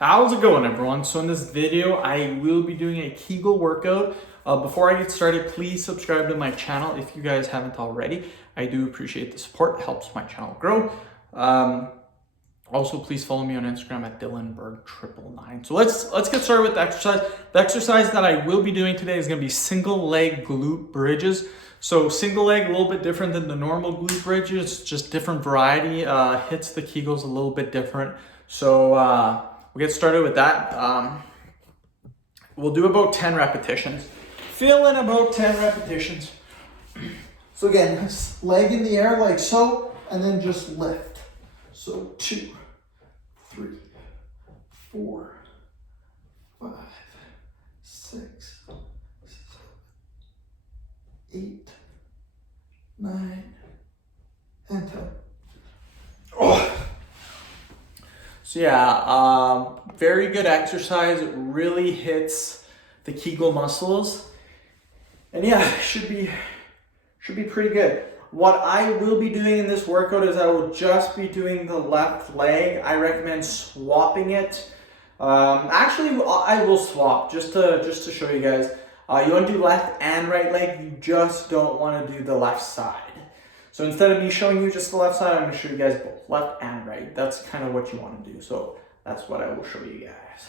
How's it going, everyone? So in this video, I will be doing a Kegel workout. Before I get started, please subscribe to my channel if you guys haven't already. I do appreciate the support. It helps my channel grow. Also, please follow me on Instagram at DylanBerg999. So let's get started with the exercise. The exercise that I will be doing today is going to be single leg glute bridges. So single leg, a little bit different than the normal glute bridges, just different variety. Hits the Kegels a little bit different. So we'll get started with that. We'll do about 10 repetitions. Fill in about 10 repetitions. So again, leg in the air like so, and then just lift. So 2, 3, 4, 5, 6, 8, 9, and 10. Oh. So yeah, very good exercise. It really hits the Kegel muscles. And yeah, should be pretty good. What I will be doing in this workout is I will just be doing the left leg. I recommend swapping it. Actually, I will swap just to show you guys. You want to do left and right leg. You just don't want to do the left side. So instead of me showing you just the left side, I'm going to show you guys both left and right. That's kind of what you want to do. So that's what I will show you guys.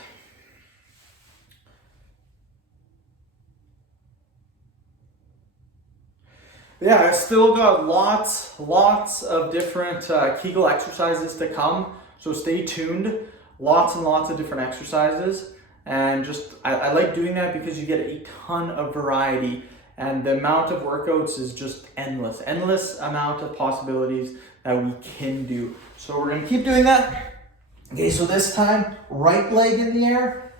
Yeah, I still got lots of different Kegel exercises to come. So stay tuned. Lots and lots of different exercises. And just, I like doing that because you get a ton of variety. And the amount of workouts is just endless. Endless amount of possibilities that we can do. So we're going to keep doing that. Okay, so this time, right leg in the air.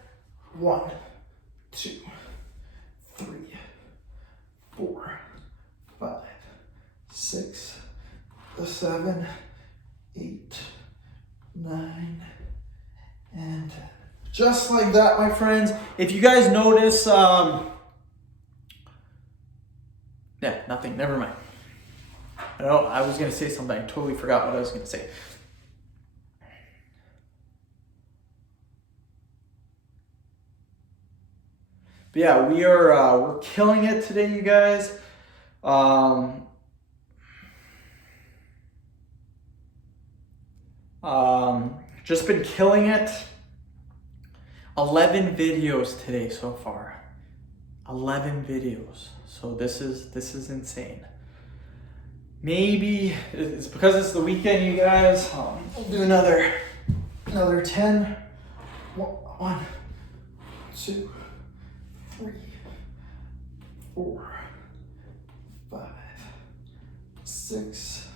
1, 2, 3, 4, 5, 6, 7, 8, 9, and 10. Just like that, my friends. If you guys notice, yeah, nothing, never mind. I was gonna say something, I totally forgot what I was gonna say. But yeah, we're killing it today, you guys. Just been killing it. 11 videos today so far. 11 videos. So this is insane. Maybe it's because it's the weekend, you guys. We'll do another 10. 1, 2, 3, 4, 5, 6,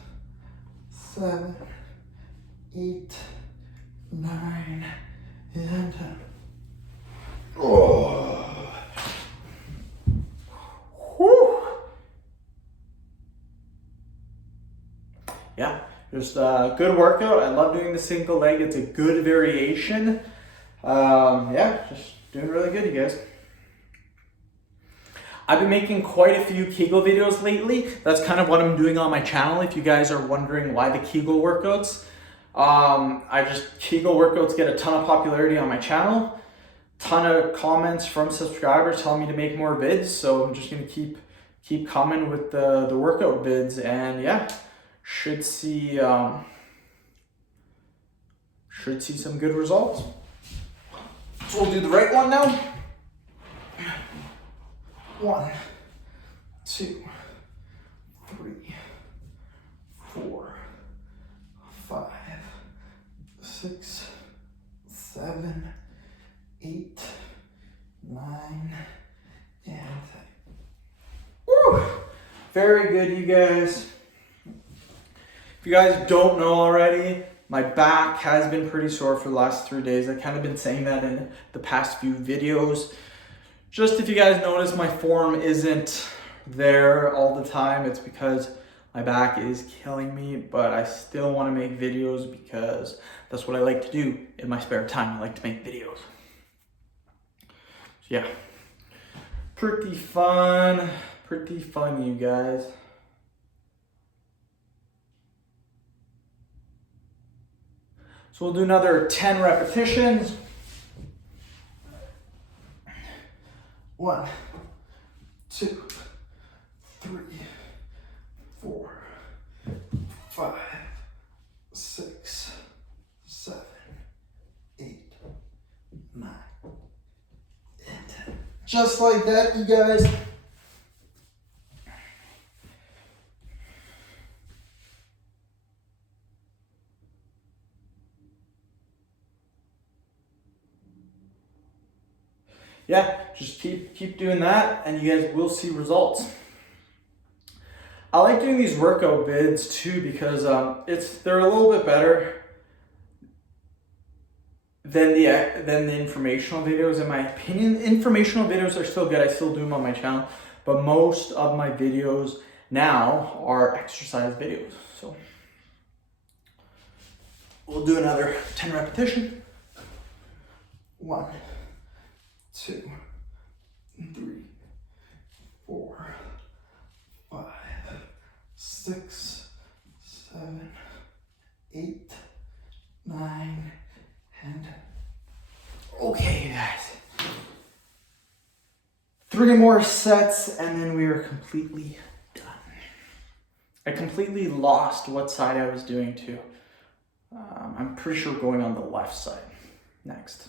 7, 8, 9, and 10. Oh. Whew. Yeah, just a good workout. I love doing the single leg. It's a good variation. Yeah, just doing really good, you guys. I've been making quite a few Kegel videos lately. That's kind of what I'm doing on my channel. If you guys are wondering why the Kegel workouts, Kegel workouts get a ton of popularity on my channel. Ton of comments from subscribers telling me to make more vids. So I'm just gonna keep coming with the workout vids, and yeah, should see some good results. So we'll do the right one now. 1, 2, 3, 4, 5, 6, 7, 8, 9, and 10. Woo! Very good, you guys. If you guys don't know already, my back has been pretty sore for the last 3 days. I've kind of been saying that in the past few videos. Just if you guys notice, my form isn't there all the time. It's because my back is killing me, but I still want to make videos because that's what I like to do in my spare time. I like to make videos. So yeah, pretty fun, you guys. So we'll do another 10 repetitions. 1, 2, 3, 4, 5, 6, 7, 8, 9, and 10. Just like that, you guys. Yeah, just keep doing that and you guys will see results. I like doing these workout vids too because they're a little bit better than the informational videos in my opinion. Informational videos are still good. I still do them on my channel, but most of my videos now are exercise videos. So we'll do another 10 repetition. 1, 2, 3, 4, 5, 6, 7, 8, 9, and okay, guys. 3 more sets and then we are completely done. I completely lost what side I was doing to. I'm pretty sure going on the left side next.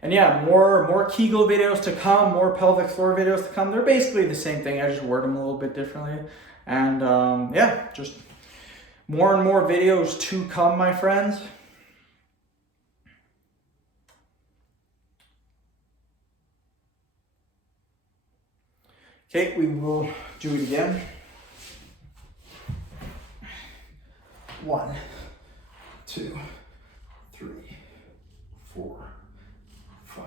And yeah, more kegel videos to come, more pelvic floor videos to come. They're basically the same thing. I just word them a little bit differently. And yeah, just more and more videos to come, my friends. Okay, we will do it again. 1, 2, 3, 4, 5,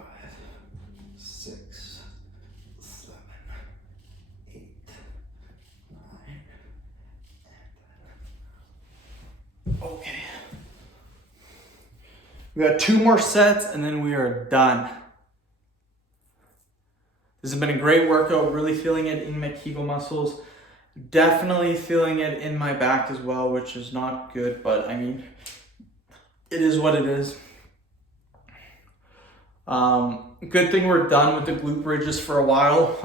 6, 7, 8, 9, and okay. We got 2 more sets and then we are done. This has been a great workout, really feeling it in my kegel muscles. Definitely feeling it in my back as well, which is not good, but I mean, it is what it is. Good thing we're done with the glute bridges for a while.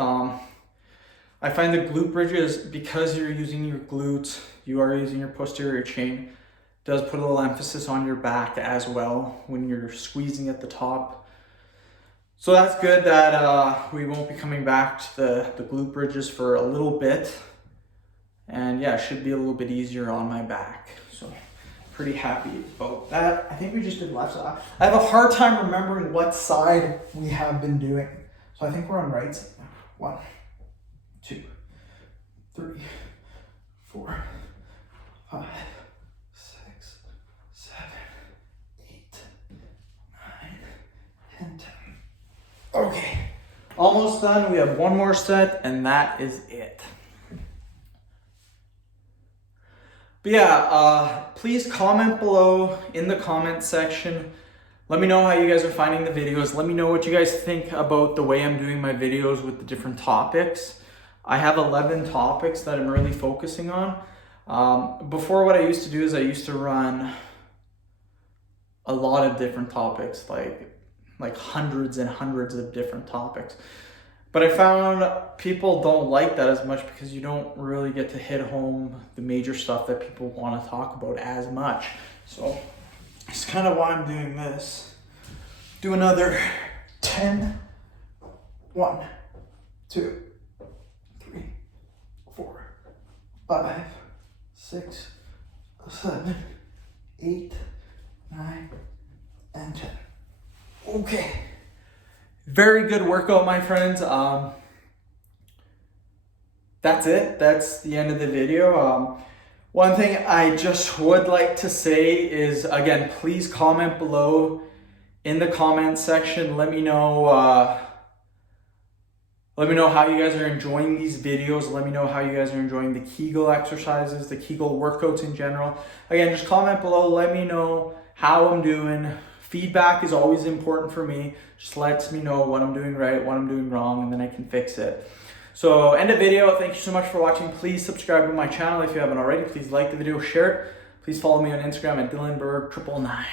I find the glute bridges, because you're using your glutes, you are using your posterior chain, does put a little emphasis on your back as well when you're squeezing at the top. So that's good that we won't be coming back to the glute bridges for a little bit. And yeah, it should be a little bit easier on my back. So pretty happy about that. I think we just did left side. I have a hard time remembering what side we have been doing. So I think we're on right side now. 1, 2, 3, 4, 5, 6, 7, 8, 9, and 10. Okay, almost done. We have 1 more set and that is it. But yeah, please comment below in the comment section. Let me know how you guys are finding the videos. Let me know what you guys think about the way I'm doing my videos with the different topics. I have 11 topics that I'm really focusing on. Before, what I used to do is I used to run a lot of different topics, like hundreds and hundreds of different topics. But I found people don't like that as much because you don't really get to hit home the major stuff that people want to talk about as much. So it's kind of why I'm doing this. Do another 10. 1, 2, 3, 4, 5, 6, 7, 8, 9, and 10. Okay. Very good workout, my friends. That's it. That's the end of the video. One thing I just would like to say is, again, please comment below in the comment section. Let me know how you guys are enjoying these videos. Let me know how you guys are enjoying the Kegel exercises, the Kegel workouts in general. Again, just comment below. Let me know how I'm doing. Feedback is always important for me. Just lets me know what I'm doing right, what I'm doing wrong, and then I can fix it. So end of video. Thank you so much for watching. Please subscribe to my channel if you haven't already. Please like the video, share it. Please follow me on Instagram at DylanBerg999.